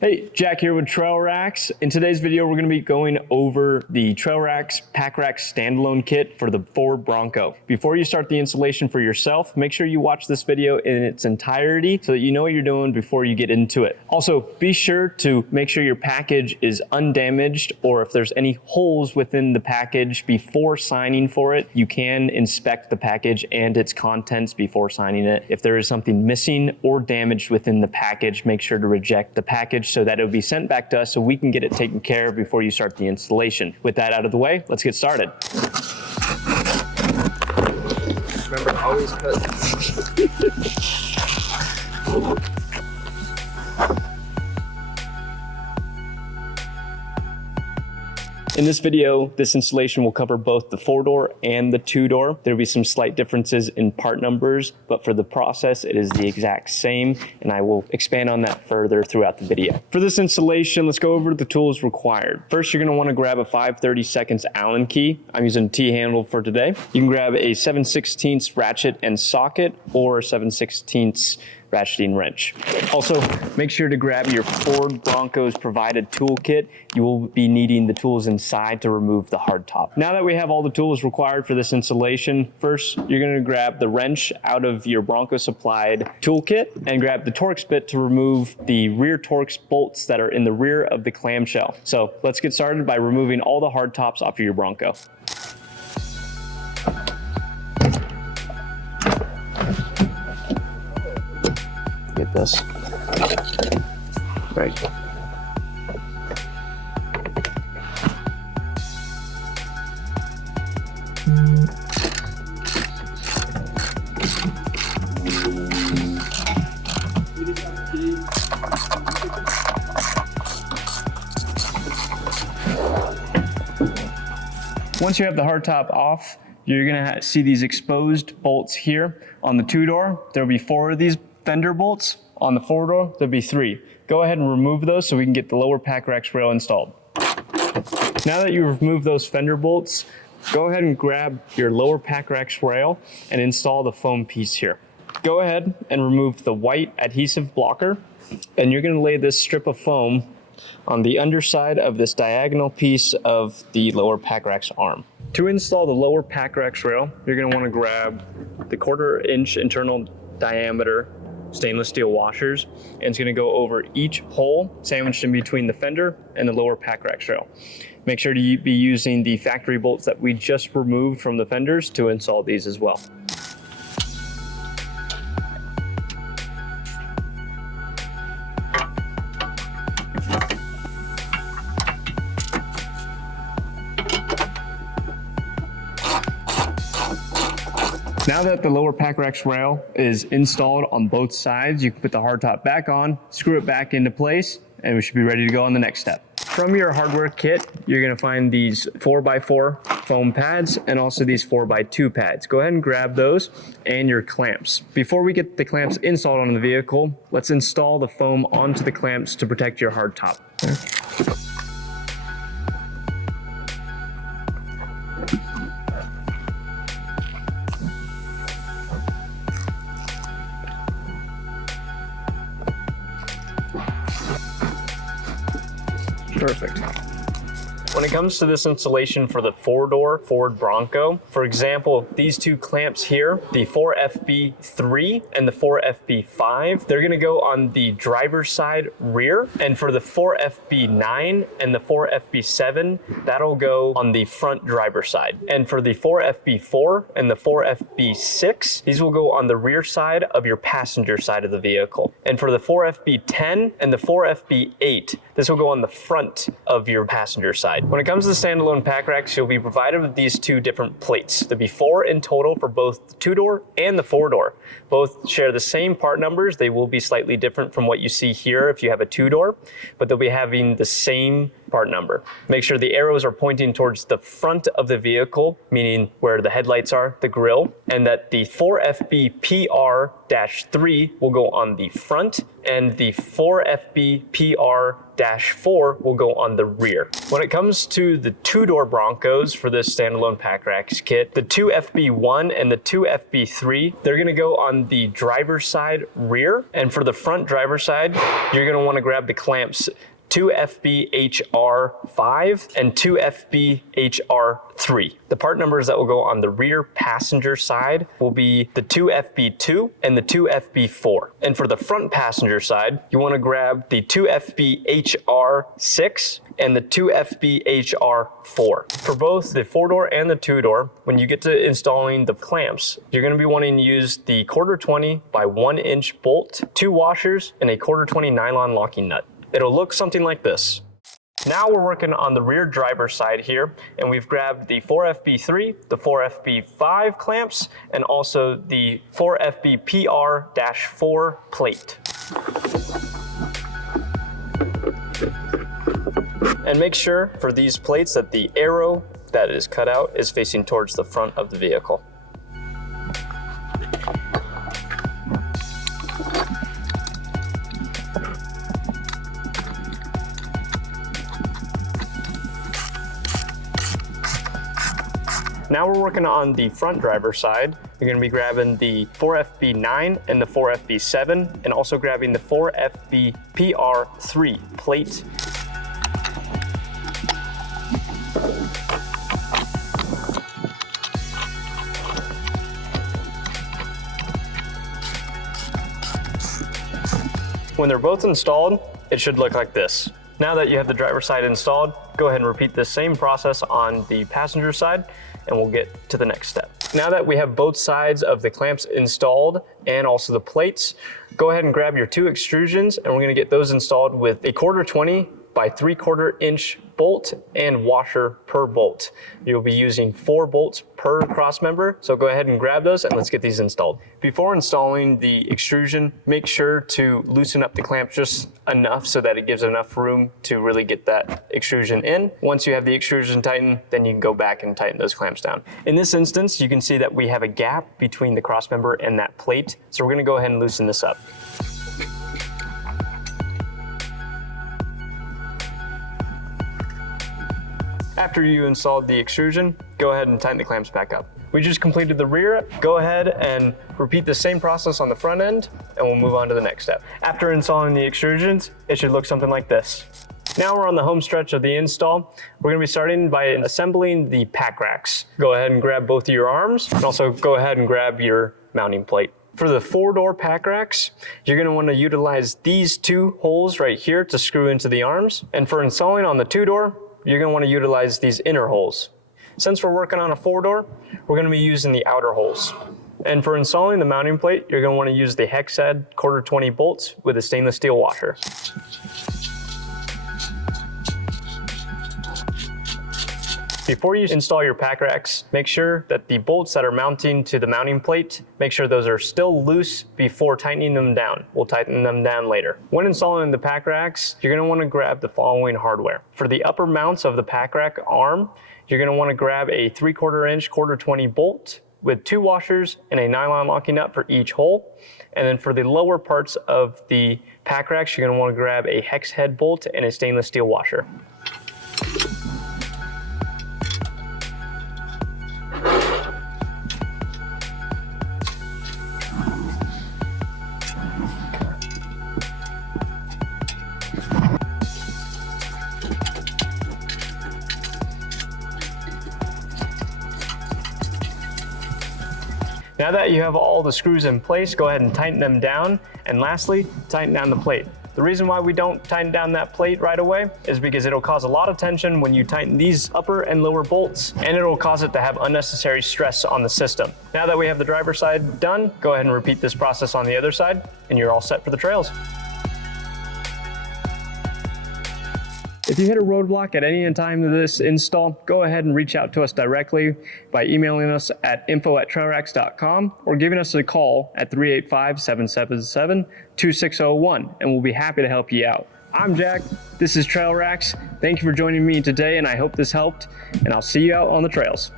Hey, Jack here with TrailRax. In today's video, we're going to be going over the TrailRax PakRax standalone kit for the Ford Bronco. Before you start the installation for yourself, make sure you watch this video in its entirety so that you know what you're doing before you get into it. Also, be sure to make sure your package is undamaged, or if there's any holes within the package before signing for it, you can inspect the package and its contents before signing it. If there is something missing or damaged within the package, make sure to reject the package so that it'll be sent back to us so we can get it taken care of before you start the installation. With that out of the way, let's get started. Remember to always cut. In this video, this installation will cover both the 4-door and the 2-door. There'll be some slight differences in part numbers, but for the process, it is the exact same, and I will expand on that further throughout the video. For this installation, let's go over the tools required. First, you're gonna wanna grab a 5/32 Allen key. I'm using a T-handle for today. You can grab a 7/16 ratchet and socket, or a 7/16 ratcheting wrench. Also, make sure to grab your Ford Bronco's provided toolkit. You will be needing the tools inside to remove the hardtop. Now that we have all the tools required for this installation, first you're going to grab the wrench out of your Bronco supplied toolkit and grab the Torx bit to remove the rear Torx bolts that are in the rear of the clamshell. So let's get started by removing all the hardtops off of your Bronco. Get this. Right. Once you have the hardtop off, you're gonna see these exposed bolts here. On the 2-door, there'll be 4 of these fender bolts. On the 4-door, there'll be 3. Go ahead and remove those so we can get the lower PakRax rail installed. Now that you've removed those fender bolts, go ahead and grab your lower PakRax rail and install the foam piece here. Go ahead and remove the white adhesive blocker, and you're gonna lay this strip of foam on the underside of this diagonal piece of the lower PakRax arm. To install the lower PakRax rail, you're gonna wanna grab the 1/4-inch internal diameter stainless steel washers, and it's gonna go over each hole sandwiched in between the fender and the lower PakRax rail. Make sure to be using the factory bolts that we just removed from the fenders to install these as well. Now that the lower PakRax rail is installed on both sides, you can put the hardtop back on, screw it back into place, and we should be ready to go on the next step. From your hardware kit, you're gonna find these 4x4 foam pads and also these 4x2 pads. Go ahead and grab those and your clamps. Before we get the clamps installed on the vehicle, let's install the foam onto the clamps to protect your hardtop. Perfect. When it comes to this installation for the 4-door Ford Bronco, for example, these 2 clamps here, the 4FB3 and the 4FB5, they're gonna go on the driver's side rear. And for the 4FB9 and the 4FB7, that'll go on the front driver's side. And for the 4FB4 and the 4FB6, these will go on the rear side of your passenger side of the vehicle. And for the 4FB10 and the 4FB8, this will go on the front of your passenger side. When it comes to the standalone PakRax, you'll be provided with these 2 different plates. There'll be 4 in total for both the 2-door and the 4-door. Both share the same part numbers. They will be slightly different from what you see here if you have a 2-door, but they'll be having the same part number. Make sure the arrows are pointing towards the front of the vehicle, meaning where the headlights are, the grille, and that the 4FB-PR-3 will go on the front and the 4FB-PR-4 will go on the rear. When it comes to the two-door Broncos for this standalone PakRax kit, the 2FB1 and the 2FB3, they're gonna go on the driver's side rear, and for the front driver's side, you're gonna wanna grab the clamps 2FB-HR5 and 2FB-HR3. The part numbers that will go on the rear passenger side will be the 2FB2 and the 2FB4. And for the front passenger side, you want to grab the 2FB-HR6 and the 2FB-HR4. For both the 4-door and the 2-door, when you get to installing the clamps, you're going to be wanting to use the 1/4-20 by 1-inch bolt, 2 washers, and a 1/4-20 nylon locking nut. It'll look something like this. Now we're working on the rear driver's side here, and we've grabbed the 4FB3, the 4FB5 clamps, and also the 4FB-PR-4 plate. And make sure for these plates that the arrow that is cut out is facing towards the front of the vehicle. Now we're working on the front driver's side. You're gonna be grabbing the 4FB9 and the 4FB7, and also grabbing the 4FB-PR-3 plate. When they're both installed, it should look like this. Now that you have the driver's side installed, go ahead and repeat the same process on the passenger side, and we'll get to the next step. Now that we have both sides of the clamps installed and also the plates, go ahead and grab your 2 extrusions, and we're gonna get those installed with a 1/4-20 by 3/4 inch bolt and washer per bolt. You'll be using 4 bolts per cross member, so go ahead and grab those and let's get these installed. Before installing the extrusion, make sure to loosen up the clamp just enough so that it gives enough room to really get that extrusion in. Once you have the extrusion tightened, then you can go back and tighten those clamps down. In this instance, you can see that we have a gap between the cross member and that plate, so we're gonna go ahead and loosen this up. After you installed the extrusion, go ahead and tighten the clamps back up. We just completed the rear. Go ahead and repeat the same process on the front end, and we'll move on to the next step. After installing the extrusions, it should look something like this. Now we're on the home stretch of the install. We're gonna be starting by assembling the PakRax. Go ahead and grab both of your arms, and also go ahead and grab your mounting plate. For the 4-door PakRax, you're gonna wanna utilize these 2 holes right here to screw into the arms. And for installing on the 2-door, you're gonna wanna utilize these inner holes. Since we're working on a 4-door, we're gonna be using the outer holes. And for installing the mounting plate, you're gonna wanna use the hex head 1/4-20 bolts with a stainless steel washer. Before you install your PakRax, make sure that the bolts that are mounting to the mounting plate, make sure those are still loose before tightening them down. We'll tighten them down later. When installing the PakRax, you're gonna wanna grab the following hardware. For the upper mounts of the PakRax arm, you're gonna wanna grab a 3/4 inch 1/4-20 bolt with 2 washers and a nylon locking nut for each hole. And then for the lower parts of the PakRax, you're gonna wanna grab a hex head bolt and a stainless steel washer. Now that you have all the screws in place, go ahead and tighten them down. And lastly, tighten down the plate. The reason why we don't tighten down that plate right away is because it'll cause a lot of tension when you tighten these upper and lower bolts, and it'll cause it to have unnecessary stress on the system. Now that we have the driver's side done, go ahead and repeat this process on the other side, and you're all set for the trails. If you hit a roadblock at any time of this install, go ahead and reach out to us directly by emailing us at info@trailrax.com or giving us a call at 385-777-2601, and we'll be happy to help you out. I'm Jack. This is TrailRax. Thank you for joining me today, and I hope this helped. And I'll see you out on the trails.